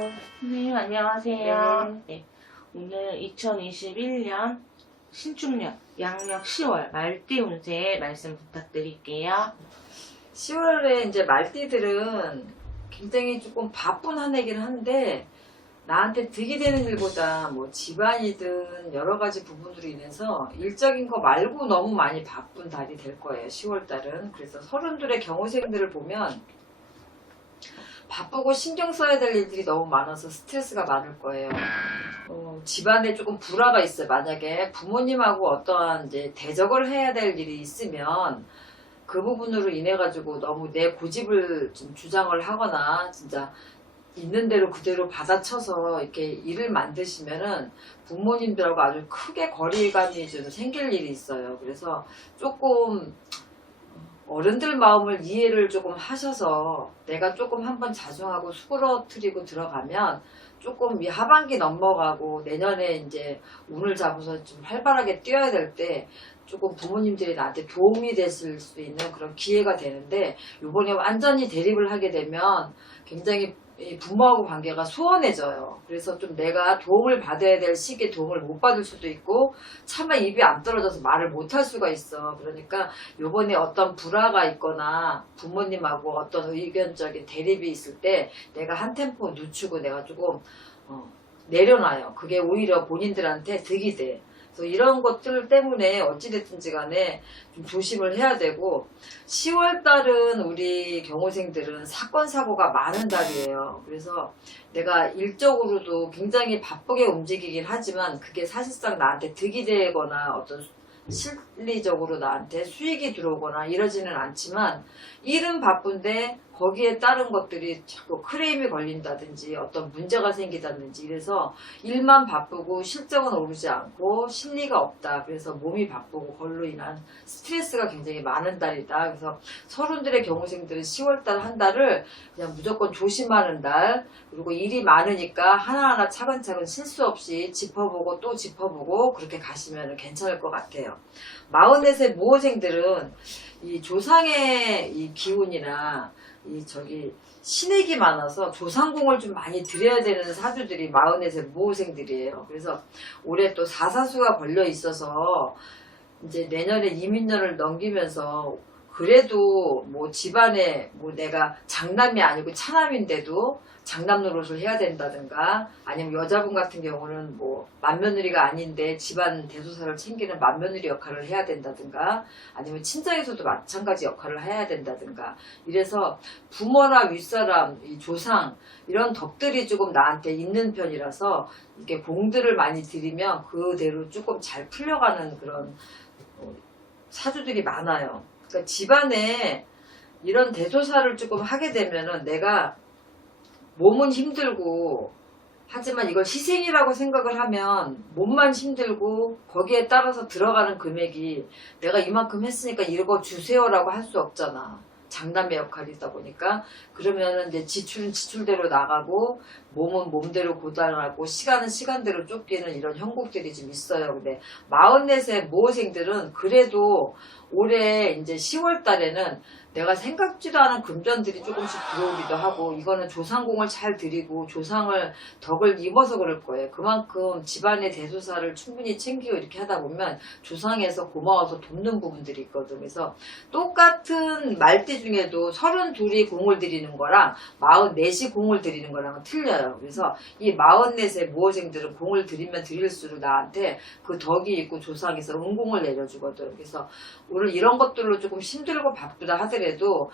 선생님 안녕하세요. 네, 오늘 2021년 신축년 양력 10월 말띠 운세 말씀 부탁드릴게요. 10월에 이제 말띠들은 굉장히 조금 바쁜 한 해긴 한데 나한테 득이 되는 일보다 뭐 집안이든 여러 가지 부분으로 인해서 일적인 거 말고 너무 많이 바쁜 달이 될 거예요. 10월 달은. 그래서 서른둘의 경호생들을 보면 바쁘고 신경 써야 될 일들이 너무 많아서 스트레스가 많을 거예요. 집안에 조금 불화가 있어요. 만약에 부모님하고 어떠한 이제 대적을 해야 될 일이 있으면 그 부분으로 인해 가지고 너무 내 고집을 좀 주장을 하거나 진짜 있는 대로 그대로 받아쳐서 이렇게 일을 만드시면은 부모님들하고 아주 크게 거리감이 좀 생길 일이 있어요. 그래서 조금 어른들 마음을 이해를 조금 하셔서 내가 조금 한번 자중하고 수그러뜨리고 들어가면 조금 이 하반기 넘어가고 내년에 이제 운을 잡아서 좀 활발하게 뛰어야 될 때 조금 부모님들이 나한테 도움이 됐을 수 있는 그런 기회가 되는데 이번에 완전히 대립을 하게 되면 굉장히 부모하고 관계가 소원해져요. 그래서 좀 내가 도움을 받아야 될 시기에 도움을 못 받을 수도 있고 차마 입이 안 떨어져서 말을 못 할 수가 있어. 그러니까 요번에 어떤 불화가 있거나 부모님하고 어떤 의견적인 대립이 있을 때 내가 한 템포 늦추고 내가 조금 내려놔요. 그게 오히려 본인들한테 득이 돼. 그래서 이런 것들 때문에 어찌됐든지 간에 좀 조심을 해야 되고 10월 달은 우리 경호생들은 사건 사고가 많은 달이에요. 그래서 내가 일적으로도 굉장히 바쁘게 움직이긴 하지만 그게 사실상 나한테 득이 되거나 어떤 실리적으로 나한테 수익이 들어오거나 이러지는 않지만 일은 바쁜데 거기에 따른 것들이 자꾸 크레임이 걸린다든지 어떤 문제가 생기다든지 이래서 일만 바쁘고 실적은 오르지 않고 심리가 없다. 그래서 몸이 바쁘고 그걸로 인한 스트레스가 굉장히 많은 달이다. 그래서 서른들의 경호생들은 10월달 한 달을 그냥 무조건 조심하는 달, 그리고 일이 많으니까 하나하나 차근차근 실수 없이 짚어보고 또 짚어보고 그렇게 가시면 괜찮을 것 같아요. 44세 모호생들은 이 조상의 이 기운이나 신액이 많아서 조상공을 좀 많이 드려야 되는 사주들이 44세 모호생들이에요. 그래서 올해 또 사사수가 걸려 있어서 이제 내년에 이민년을 넘기면서 그래도 뭐 집안에 뭐 내가 장남이 아니고 차남인데도 장남 노릇을 해야 된다든가 아니면 여자분 같은 경우는 뭐 맏며느리가 아닌데 집안 대소사를 챙기는 맏며느리 역할을 해야 된다든가 아니면 친정에서도 마찬가지 역할을 해야 된다든가 이래서 부모나 윗사람, 이 조상 이런 덕들이 조금 나한테 있는 편이라서 이렇게 공들을 많이 들이면 그대로 조금 잘 풀려가는 그런 사주들이 많아요. 그러니까 집안에 이런 대소사를 조금 하게 되면은 내가 몸은 힘들고 하지만 이걸 희생이라고 생각을 하면 몸만 힘들고 거기에 따라서 들어가는 금액이 내가 이만큼 했으니까 이거 주세요라고 할 수 없잖아. 장남의 역할이다 보니까 그러면은 이제 지출은 지출대로 나가고 몸은 몸대로 고단하고 시간은 시간대로 쫓기는 이런 형국들이 좀 있어요. 근데 44세 모호생들은 그래도 올해 이제 10월 달에는 내가 생각지도 않은 금전들이 조금씩 들어오기도 하고 이거는 조상공을 잘 드리고 조상을 덕을 입어서 그럴 거예요. 그만큼 집안의 대소사를 충분히 챙기고 이렇게 하다 보면 조상에서 고마워서 돕는 부분들이 있거든. 그래서 똑같은 말띠 중에도 32이 공을 들이는 거랑 44이 공을 들이는 거랑은 틀려요. 그래서 이 44세 모호생들은 공을 들이면 들일수록 나한테 그 덕이 있고 조상에서 은공을 내려주거든. 그래서 오늘 이런 것들로 조금 힘들고 바쁘다 하더라도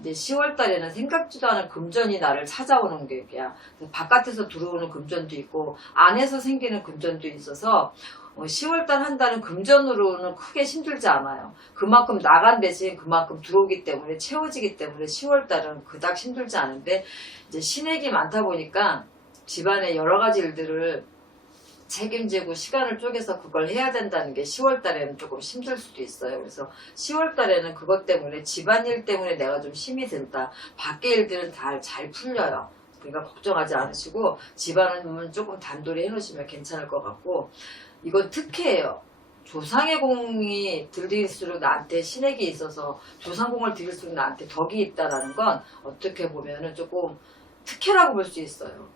이제 10월 달에는 생각지도 않은 금전이 나를 찾아오는 계획이야. 바깥에서 들어오는 금전도 있고 안에서 생기는 금전도 있어서 10월 달 한 달은 금전으로는 크게 힘들지 않아요. 그만큼 나간 대신 그만큼 들어오기 때문에 채워지기 때문에 10월 달은 그닥 힘들지 않은데 이제 신액이 많다 보니까 집안의 여러 가지 일들을 책임지고 시간을 쪼개서 그걸 해야 된다는 게 10월 달에는 조금 힘들 수도 있어요. 그래서 10월 달에는 그것 때문에 집안일 때문에 내가 좀 힘이 든다. 밖의 일들은 다 잘 풀려요. 그러니까 걱정하지 않으시고 집안은 조금 단돌이 해놓으시면 괜찮을 것 같고 이건 특혜예요. 조상의 공이 들릴수록 나한테 신액이 있어서 조상공을 들일수록 나한테 덕이 있다라는 건 어떻게 보면은 조금 특혜라고 볼 수 있어요.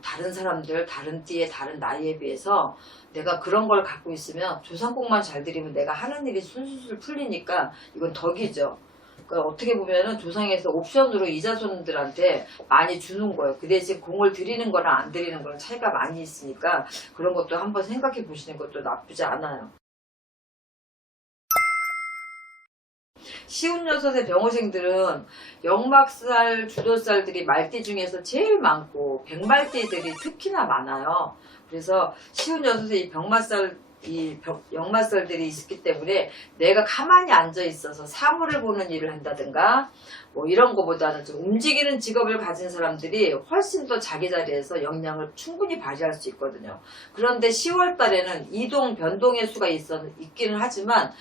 다른 사람들, 다른 띠에 다른 나이에 비해서 내가 그런 걸 갖고 있으면 조상복만 잘 들이면 내가 하는 일이 술술술 풀리니까 이건 덕이죠. 그러니까 어떻게 보면은 조상에서 옵션으로 이자손들한테 많이 주는 거예요. 그 대신 공을 들이는 거랑 안 들이는 거랑 차이가 많이 있으니까 그런 것도 한번 생각해 보시는 것도 나쁘지 않아요. 시운 여섯의 병호생들은 역막살, 주도살들이 말띠 중에서 제일 많고 백말띠들이 특히나 많아요. 그래서 시운 여섯의 역마살들이 있기 때문에 내가 가만히 앉아 있어서 사물을 보는 일을 한다든가 뭐 이런 거보다는 좀 움직이는 직업을 가진 사람들이 훨씬 더 자기 자리에서 역량을 충분히 발휘할 수 있거든요. 그런데 10월 달에는 이동, 변동의 수가 있기는 하지만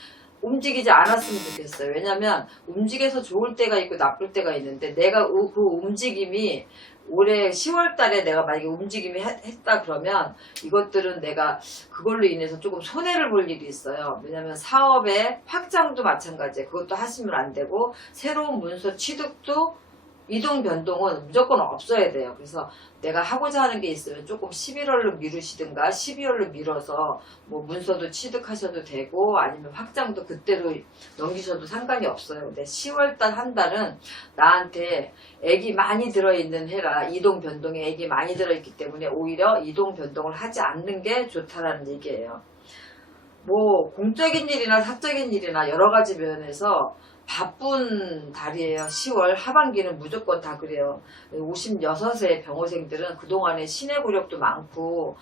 움직이지 않았으면 좋겠어요. 왜냐면 움직여서 좋을 때가 있고 나쁠 때가 있는데 내가 그 움직임이 올해 10월 달에 내가 만약에 움직임이 했다 그러면 이것들은 내가 그걸로 인해서 조금 손해를 볼 일이 있어요. 왜냐면 사업의 확장도 마찬가지예요. 그것도 하시면 안 되고 새로운 문서 취득도 이동 변동은 무조건 없어야 돼요. 그래서 내가 하고자 하는 게 있으면 조금 11월로 미루시든가 12월로 미뤄서 뭐 문서도 취득하셔도 되고 아니면 확장도 그때로 넘기셔도 상관이 없어요. 근데 10월달 한 달은 나한테 액이 많이 들어있는 해라. 이동 변동에 액이 많이 들어있기 때문에 오히려 이동 변동을 하지 않는 게 좋다라는 얘기예요. 뭐 공적인 일이나 사적인 일이나 여러 가지 면에서 바쁜 달이에요. 10월 하반기는 무조건 다 그래요. 56세 병호생들은 그동안에 신의 고력도 많고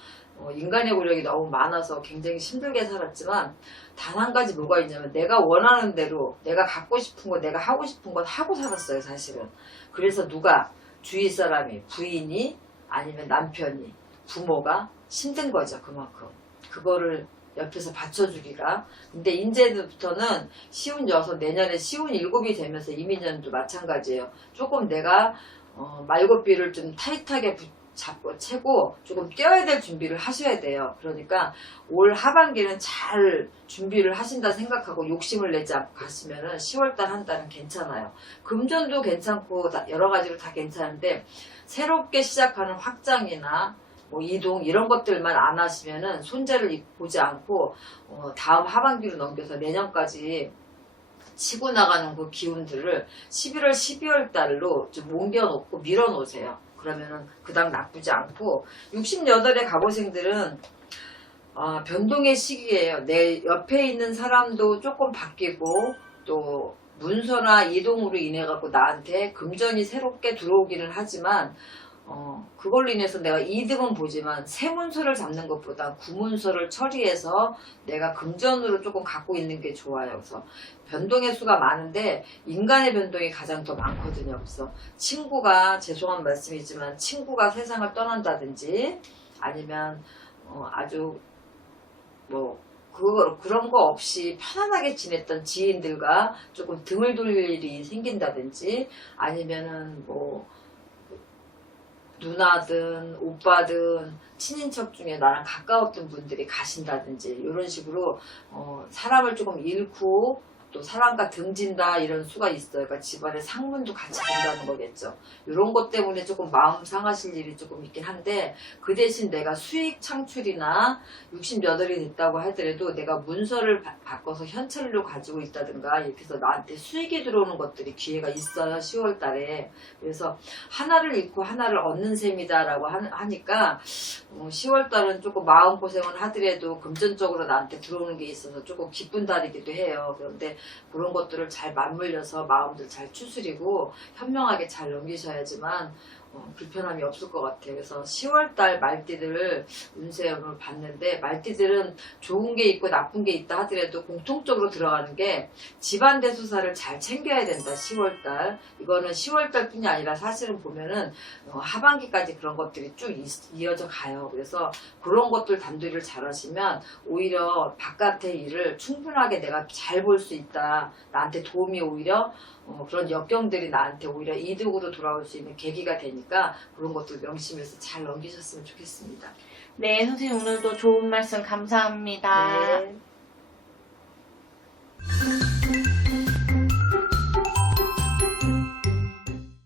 인간의 고력이 너무 많아서 굉장히 힘들게 살았지만 단 한 가지 뭐가 있냐면 내가 원하는 대로 내가 갖고 싶은 거 내가 하고 싶은 건 하고 살았어요. 사실은. 그래서 누가 주위 사람이 부인이 아니면 남편이 부모가 힘든 거죠. 그만큼 그거를 옆에서 받쳐주기가. 근데 이제부터는 시운 6, 내년에 시운 7이 되면서 이민년도 마찬가지예요. 조금 내가 말고비를 좀 타이트하게 잡고 채고 조금 뛰어야 될 준비를 하셔야 돼요. 그러니까 올 하반기는 잘 준비를 하신다 생각하고 욕심을 내지 않고 가시면은 10월달 한 달은 괜찮아요. 금전도 괜찮고 여러 가지로 다 괜찮은데 새롭게 시작하는 확장이나 뭐 이동 이런 것들만 안 하시면은 손재를 보지 않고 다음 하반기로 넘겨서 내년까지 치고 나가는 그 기운들을 11월, 12월 달로 좀 옮겨놓고 밀어놓으세요. 그러면은 그닥 나쁘지 않고 68의 갑오생들은 변동의 시기예요. 내 옆에 있는 사람도 조금 바뀌고 또 문서나 이동으로 인해 갖고 나한테 금전이 새롭게 들어오기는 하지만 그걸로 인해서 내가 이득은 보지만 새 문서를 잡는 것보다 구문서를 처리해서 내가 금전으로 조금 갖고 있는 게 좋아요. 그래서 변동의 수가 많은데 인간의 변동이 가장 더 많거든요. 그래서 친구가 죄송한 말씀이지만 친구가 세상을 떠난다든지 아니면 아주 뭐 그런 거 없이 편안하게 지냈던 지인들과 조금 등을 돌릴 일이 생긴다든지 아니면은 뭐 누나든 오빠든 친인척 중에 나랑 가까웠던 분들이 가신다든지 이런 식으로 사람을 조금 잃고 또 사람과 등진다 이런 수가 있어요. 그러니까 집안에 상문도 같이 된다는 거겠죠. 이런 것 때문에 조금 마음 상하실 일이 조금 있긴 한데 그 대신 내가 수익 창출이나 68이 됐다고 하더라도 내가 문서를 바꿔서 현찰로 가지고 있다든가 이렇게 해서 나한테 수익이 들어오는 것들이 기회가 있어요. 10월 달에. 그래서 하나를 잃고 하나를 얻는 셈이다라고 하니까 10월 달은 조금 마음고생을 하더라도 금전적으로 나한테 들어오는 게 있어서 조금 기쁜 달이기도 해요. 그런데 그런 것들을 잘 맞물려서 마음들 잘 추스리고 현명하게 잘 넘기셔야지만 불편함이 없을 것 같아요. 그래서 10월달 말띠들 운세를 봤는데 말띠들은 좋은 게 있고 나쁜 게 있다 하더라도 공통적으로 들어가는 게 집안 대소사를 잘 챙겨야 된다. 10월달 이거는 10월달 뿐이 아니라 사실은 보면은 하반기까지 그런 것들이 쭉 이어져 가요. 그래서 그런 것들 단도리를 잘 하시면 오히려 바깥의 일을 충분하게 내가 잘 볼 수 있다. 나한테 도움이 오히려 그런 역경들이 나한테 오히려 이득으로 돌아올 수 있는 계기가 되니까 그런 것들 명심해서 잘 넘기셨으면 좋겠습니다. 네, 선생님 오늘도 좋은 말씀 감사합니다. 네.